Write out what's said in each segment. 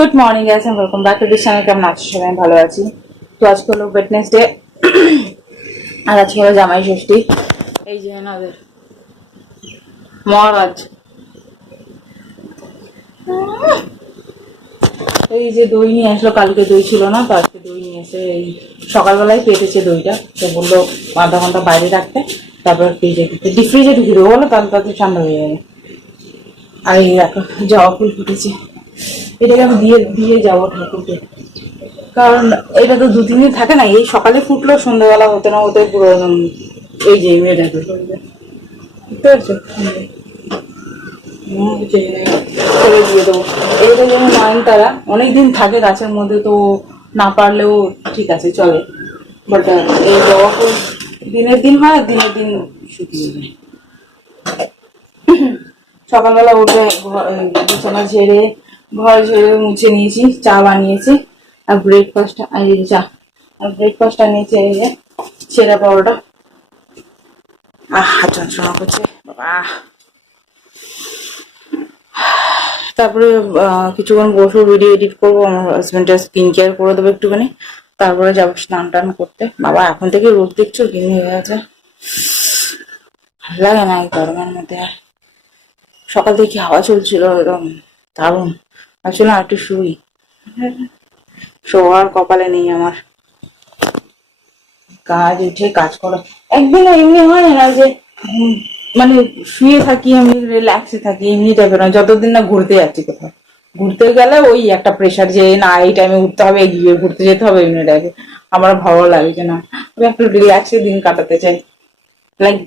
Good morning guys and welcome back to this channel. কেমন আছো সবাই? ভালো আছি। তো আজকে হলো ওয়েডনেসডে আর আজকে হলো জামাই ষষ্ঠী। এই যে আমাদের মহারাজ, এই যে দই নিয়ে আসলো। কালকে দই ছিল না, তো আজকে দই নিয়ে এসে এই সকালবেলায় পেটেছে দইটা, তো বললো আধা ঘন্টা বাইরে রাখতে, তারপর ফ্রিজে ডিপ ফ্রিজে ঢুকে দেবো, বলো তাহলে তাতে ঠান্ডা হয়ে যাবে। আর এই দেখো জবা ফুল ফুটেছে, এটাকে আমি দিয়ে দিয়ে যাবো ঠাকুরকে, কারণ এটা তো 2-3 দিন থাকে না। এই সকালে ফুটলো, সন্ধ্যাবেলা হতে না হতে পুরো এই যে মেয়েটা বুঝতে পারছো, ছেড়ে দিয়ে দেবো। এইটা যেমন নয়নতারা অনেকদিন থাকে গাছের মধ্যে, তো না পারলেও ঠিক আছে চলে, বাট এই জবা ফুল দিনের দিন হয় আর দিনের দিন শুকিয়ে যায়। সকালবেলা উঠে বিছানা ঝেড়ে ঘর ঝেড়ে মুছে নিয়েছি, চা বানিয়েছি আর ব্রেকফাস্ট, চা আর ব্রেকফাস্টটা নিয়েছি এই যে ছেঁড়া পাউডার। হাত যন্ত্রণা করছে বাবা। তারপরে কিছুক্ষণ বসে ভিডিও এডিট করবো, আমার হাজবেন্ডের স্কিন কেয়ার করে দেবো একটুখানি, তারপরে যাবো স্নান টান করতে। বাবা এখন থেকে রোদ দেখছো কি হয়ে গেছে, ভালো লাগে না এই গরমের মধ্যে। আর সকাল থেকে হাওয়া চলছিল একদম দারুণ, আসলে একটু শুই, শোয়ার কপালে নেই আমার। কাজ উঠে কাজ করো একদিন এমনি হয় না যে মানে শুয়ে থাকি আমি, রিল্যাক্সে থাকি, এমনি টাইপের না। যতদিন না ঘুরতে যাচ্ছি কোথাও, ঘুরতে গেলে ওই একটা প্রেশার যে না এই টাইমে উঠতে হবে, গিয়ে ঘুরতে যেতে হবে, এমনি টাইপের। আমার ভালো লাগে যে না, আমি একটু রিল্যাক্সে দিন কাটাতে চাই। লাইক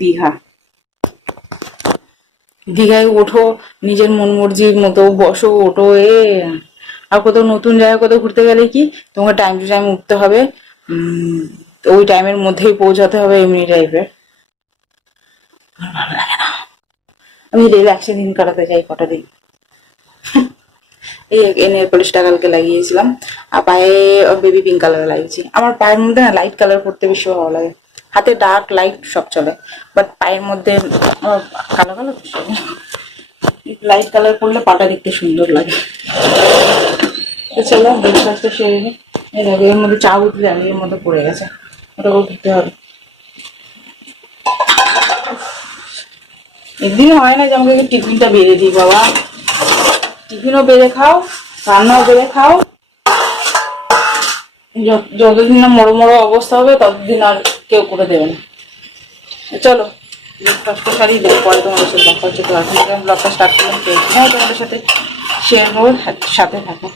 দীঘায় ওঠো, নিজের মন মর্জির মতো বসো, ওঠো আর কোথাও নতুন জায়গায় কোথাও ঘুরতে গেলে কি তোমাকে টাইম টু টাইম উঠতে হবে, ওই টাইমের মধ্যেই পৌঁছাতে হবে, এমনি টাইপের। ভালো লাগে না, আমি রিল্যাক্সে দিন কাটাতে চাই কটা দিন। এই নেল পলিশটা কালকে লাগিয়েছিলাম, আর পায়ে বেবি পিঙ্ক কালার লাগিয়েছি। আমার পায়ের মধ্যে না লাইট কালার করতে বেশি ভালো লাগে, হাতে ডার্ক লাইট সব চলে, বাট পায়ের মধ্যে কালো কালো লাইট কালার করলে পাটা দেখতে সুন্দর লাগে। তো চলো ব্রেকফাস্টটা সেরে নিই। এই দেখো এর মধ্যে চা উঠলে আমি এর মধ্যে পড়ে গেছে, ওটাকেও ধুতে হবে। একদিনও হয় না যে আমাকে টিফিনটা বেড়ে দিই বাবা, টিফিনও বেড়ে খাও, রান্নাও বেড়ে খাও। যতদিন না মরো মরো অবস্থা হবে ততদিন আর কেউ করে দেবে না। চলো ব্রেকফাস্টটা সারিয়ে দেবো, পরে তোমাদের সাথে দেখা হচ্ছে। তো এখন থেকে আমি ব্লগটা স্টার্ট করলাম, হ্যাঁ তোমাদের সাথে শেয়ার করবো, সাথে থাকো।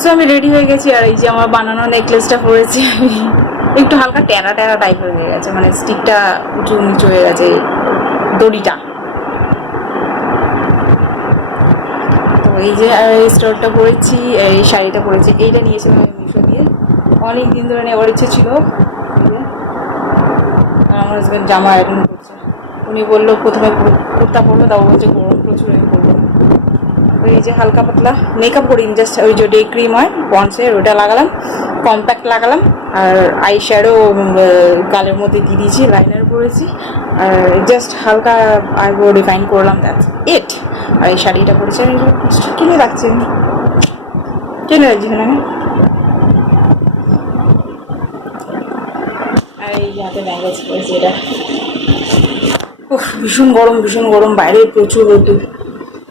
সো আমি রেডি হয়ে গেছি, আর এই যে আমার বানানো নেকলেসটা পরেছি আমি, একটু হালকা টেরা টেরা টাইপ হয়ে গেছে, মানে স্টিকটা উঁচু নিচু হয়ে গেছে দড়িটা। তো এই যে এই স্টোরটা পরেছি, এই শাড়িটা পরেছি, এইটা নিয়েছিলাম আমি মিশো দিয়ে, অনেক দিন ধরে নেওয়ার ইচ্ছে ছিল। আর আমার হাজবেন্ড জামা আয়রন করছে, উনি বললো প্রথমে কুর্তা পরবো, তাও বলছে গরম প্রচুর, আমি পরবো। এই যে হালকা পাতলা মেকআপ করিনি, জাস্ট ওই যে ডে ক্রিম হয় পন্ডসের ওটা লাগালাম, কম্প্যাক্ট লাগালাম, আর আই শ্যাডো গালের মধ্যে দিয়ে দিয়েছি, লাইনার পরেছি, আর জাস্ট হালকা আইব্রো ডিফাইন করলাম, দ্যাটস ইট। আর এই শাড়িটা পরেছি, আর কিনে রাখছি আমি, কিনে রাখছি আমি। আর এই যে হাতে ব্যাঙ্গেজ পরেছি, এটা ভীষণ গরম, ভীষণ গরম, বাইরে প্রচুর রোদ্দুর।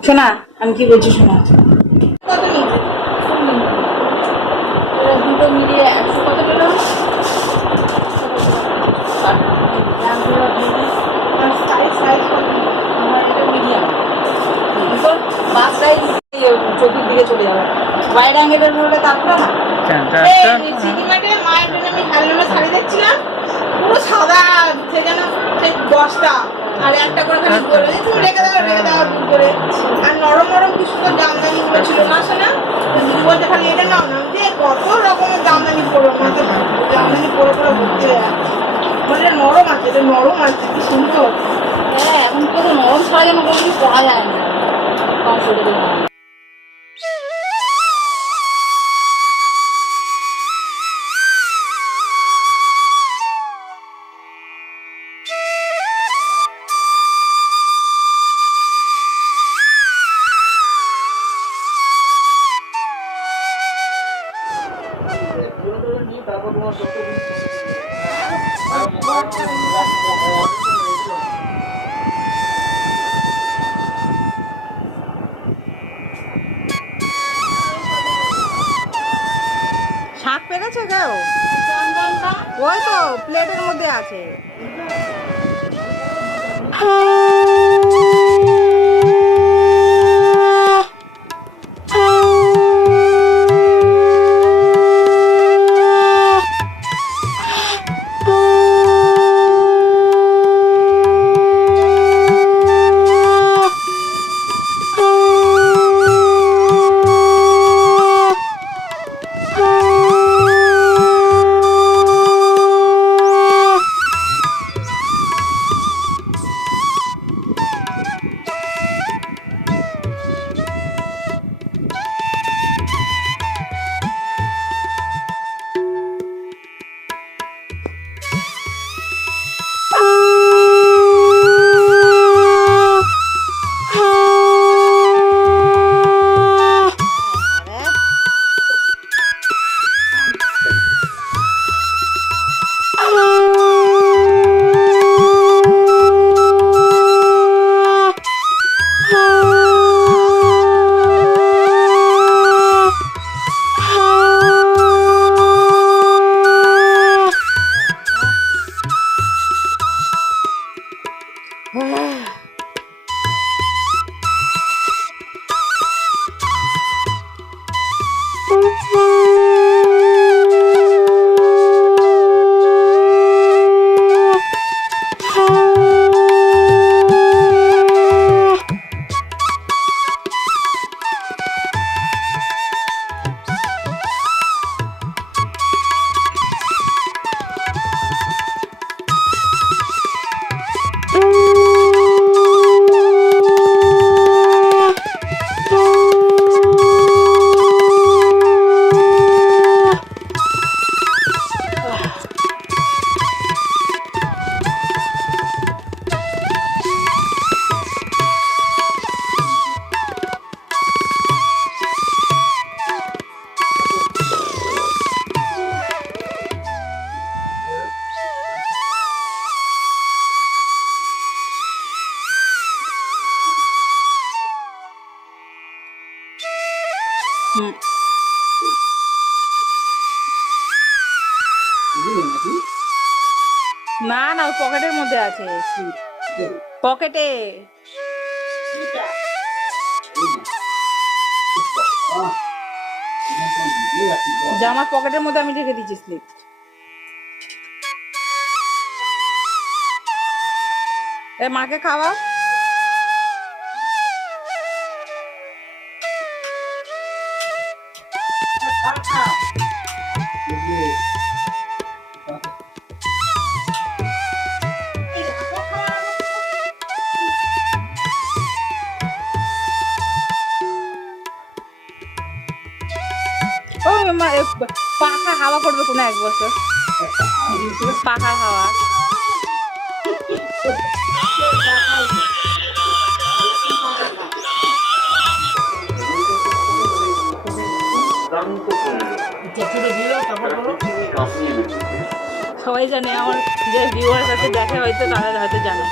শোনা আমি কি বলছি শোনা, দুটো মিলিয়ে 100 কত টাকা? চতুর্দিকে চলে যাবে, বাইরে অ্যাঙ্গেলের হলে তারপরে না সিনেমাতে মায়ের জন্য আমি হ্যান্ডলুমের শাড়ি দেখছিলাম, পুরো সাদা যেন দশটা, আর একটা করে খালি বলবে তুমি রেখে দাও করে, আর নরম নরম কি সুন্দর জামদানি গুলো ছিল না শোনা, দিদি বলতে খালি এটা নাও না, যে কত রকমের জামদানি পরো, মাথা জামদানি পরে পরে ঘুরতে যাচ্ছে, মানে এটা নরম আছে, এটা নরম আছে, কি সুন্দর। হ্যাঁ এখন তো নরম ছাড়া যেন কোনো কিছু পরা যায় না, শাক পেরেছে কেউ? ওই তো প্লেটের মধ্যে আছে। না না, ওই পকেটের মধ্যে আছে, পকেটে। জামার পকেটের মধ্যে আমি রেখে দিচ্ছি স্লিপ। এ মাকে খাওয়া। পাখা হাওয়া করবে কোনো এক বছর, পাখা হাওয়া। সবাই জানে, আমার যে ভিউয়ার সাথে দেখে হয়তো তারা হয়তো জানে।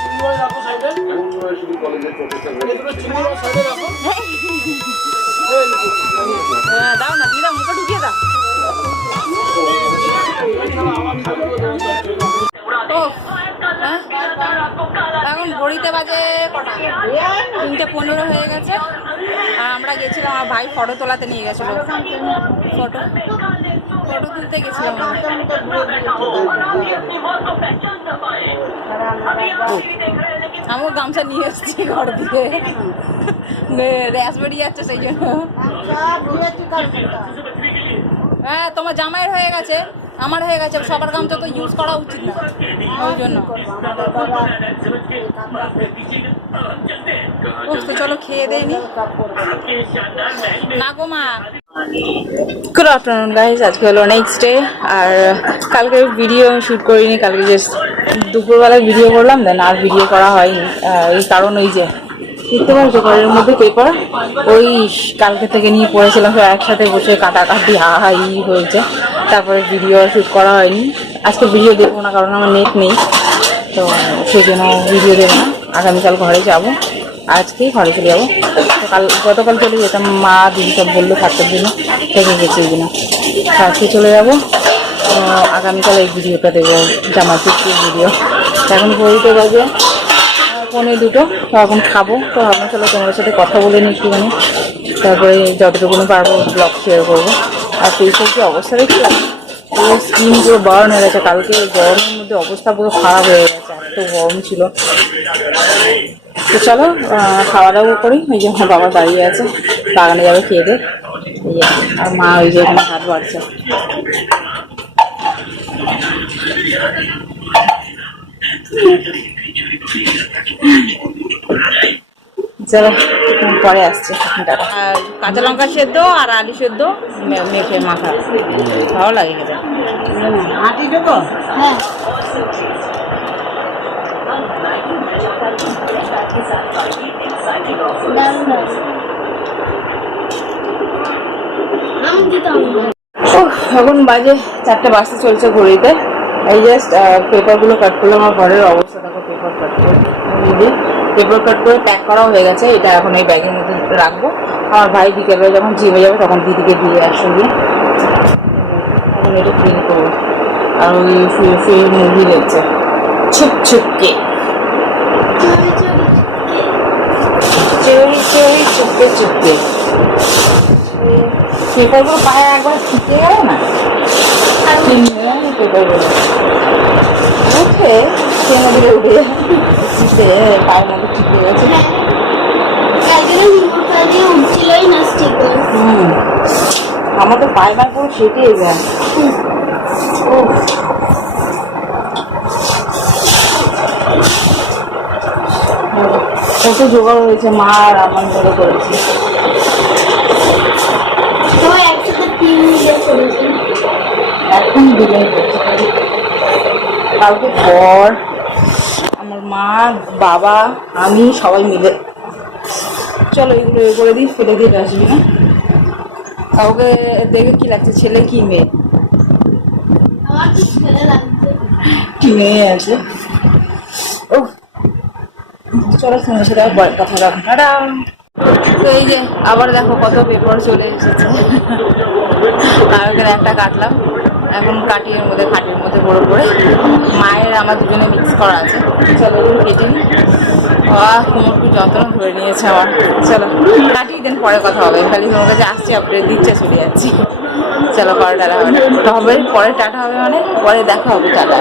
দাও না দিদা, মুখে ঢুকিয়ে দাও। ও এখন ঘড়িতে বাজে কটা? 3:15 হয়ে গেছে। আর আমরা গেছিলাম, আমার ভাই ফটো তোলাতে নিয়ে গেছিলো, ফটো তুলতে গেছিলাম। আমিও গামছা নিয়ে এসেছি ঘর দিয়ে, র্যাশ বেরিয়ে যাচ্ছে সেই জন্য। হ্যাঁ, তোমার জামাইয়ের হয়ে গেছে, আমার হয়ে গেছে, সবার গামছা তো ইউজ করা উচিত না, ওই জন্য। তো চলো খেয়ে দেয়নি না গো মা। গুড আফটারনুন গাইজ, আজকে হলো নেক্সট ডে। আর কালকে ভিডিও আমি শ্যুট করিনি, কালকে জাস্ট দুপুরবেলায় ভিডিও করলাম, দেন আর ভিডিও করা হয়নি। এই কারণ ওই যে দেখতে পাচ্ছ ঘরের মধ্যে পেপার, ওই কালকে থেকে নিয়ে পড়েছিলাম, সব একসাথে বসে কাটাকাটি হাহাই হয়েছে, তারপরে ভিডিও শ্যুট করা হয়নি। আজকে ভিডিও দেবো না কারণ আমার নেট নেই, তো সেই জন্য ভিডিও দেবো না। আগামীকাল ঘরে যাব, আজকেই ঘরে চলে যাবো। গতকাল চলে যেতাম, মা দিদি সব বললো থাকার জন্য, থেকে গেছে এই জন্য। আজকে চলে যাবো, আগামীকাল এই ভিডিওটা দেবো, জামার পিকটির ভিডিও। এখন ঘড়িতে বাজে 1:45, তো এখন খাবো। তো ভাবনা চলো তোমার সাথে কথা বলে নিই একটুখানি, তারপরে যতটুকুনি পারবো ব্লগ শেয়ার করবো। আর ফেসের কি অবস্থা দেখছি, পুরো স্কিন পুরো বার্ন হয়ে গেছে, কালকে গরমের মধ্যে অবস্থা পুরো খারাপ হয়ে গেছে, এত গরম ছিল। তো চলো খাওয়া দাওয়া করি। ওই যে আমার বাবা দাঁড়িয়ে আছে, বাগানে যাবে খেয়ে দে, আর মা ওই যে এখানে হাত বাড়ছে। চলো পরে আসছে। আর কাঁচা লঙ্কা সেদ্ধ আর আলু সেদ্ধ মেখে মাখা ভালো লাগে খেতে। আটি দেবো? হ্যাঁ। এখন বাজে 4টা বাজতে চলছে ঘড়িতে। এই জাস্ট পেপারগুলো কাট করলে আমার ঘরের অবস্থা দেখো, পেপার কাট করে পেপার কাট করে প্যাক করা হয়ে গেছে। এটা এখন এই ব্যাগের মধ্যে রাখবো। আমার ভাই বিকেলবেলা যখন জিমে যাবে তখন দিদিকে দিয়ে একসঙ্গে এখন এটা ক্লিন করবো। আর ওই ফিল্ম মুভি দেখছে ছুপ ছুপকে, চোরি চুপকে চুপকে। পেপারগুলো পায়ে একবার ছিটে গেল না, পেপারগুলো উঠে ট্রেনে দিকে উঠে ছিটে পায়ের মধ্যে ছিটে গেছে। আমার তো পায়ে পায়ে পুরো ছিটে যায়। কত জোগাড় হয়েছে, মা আর আমার ধরে করেছি। এখন ডিজাইন করছে কালকে পর আমার মা বাবা আমি সবাই মিলে। চলো এগুলো এ করে দিই, ফেলে দিয়ে আসবি না। কাউকে দেখে কি লাগছে, ছেলে কি মেয়ে? কি মেয়ে আছে। ও চলো তোমার সাথে কথা রাখো। তো এই যে আবার দেখো কত পেপার চলে এসেছে। আর ওখানে একটা কাটলাম, এখন কাটির মধ্যে খাটির মধ্যে বড় করে মায়ের আমার দুজনে মিক্স করা আছে। চলো এগুলো কেটে নিই। কোমরটুকু যত্ন ধরে নিয়েছে আমার। চলো কাটি, দেন পরে কথা হবে। খালি তোমার কাছে আসছি, আপডেট দিচ্ছে, চলে যাচ্ছি। চলো পরে টাটা হবে, পরে টাটা হবে মানে পরে দেখা হবে, টাটা।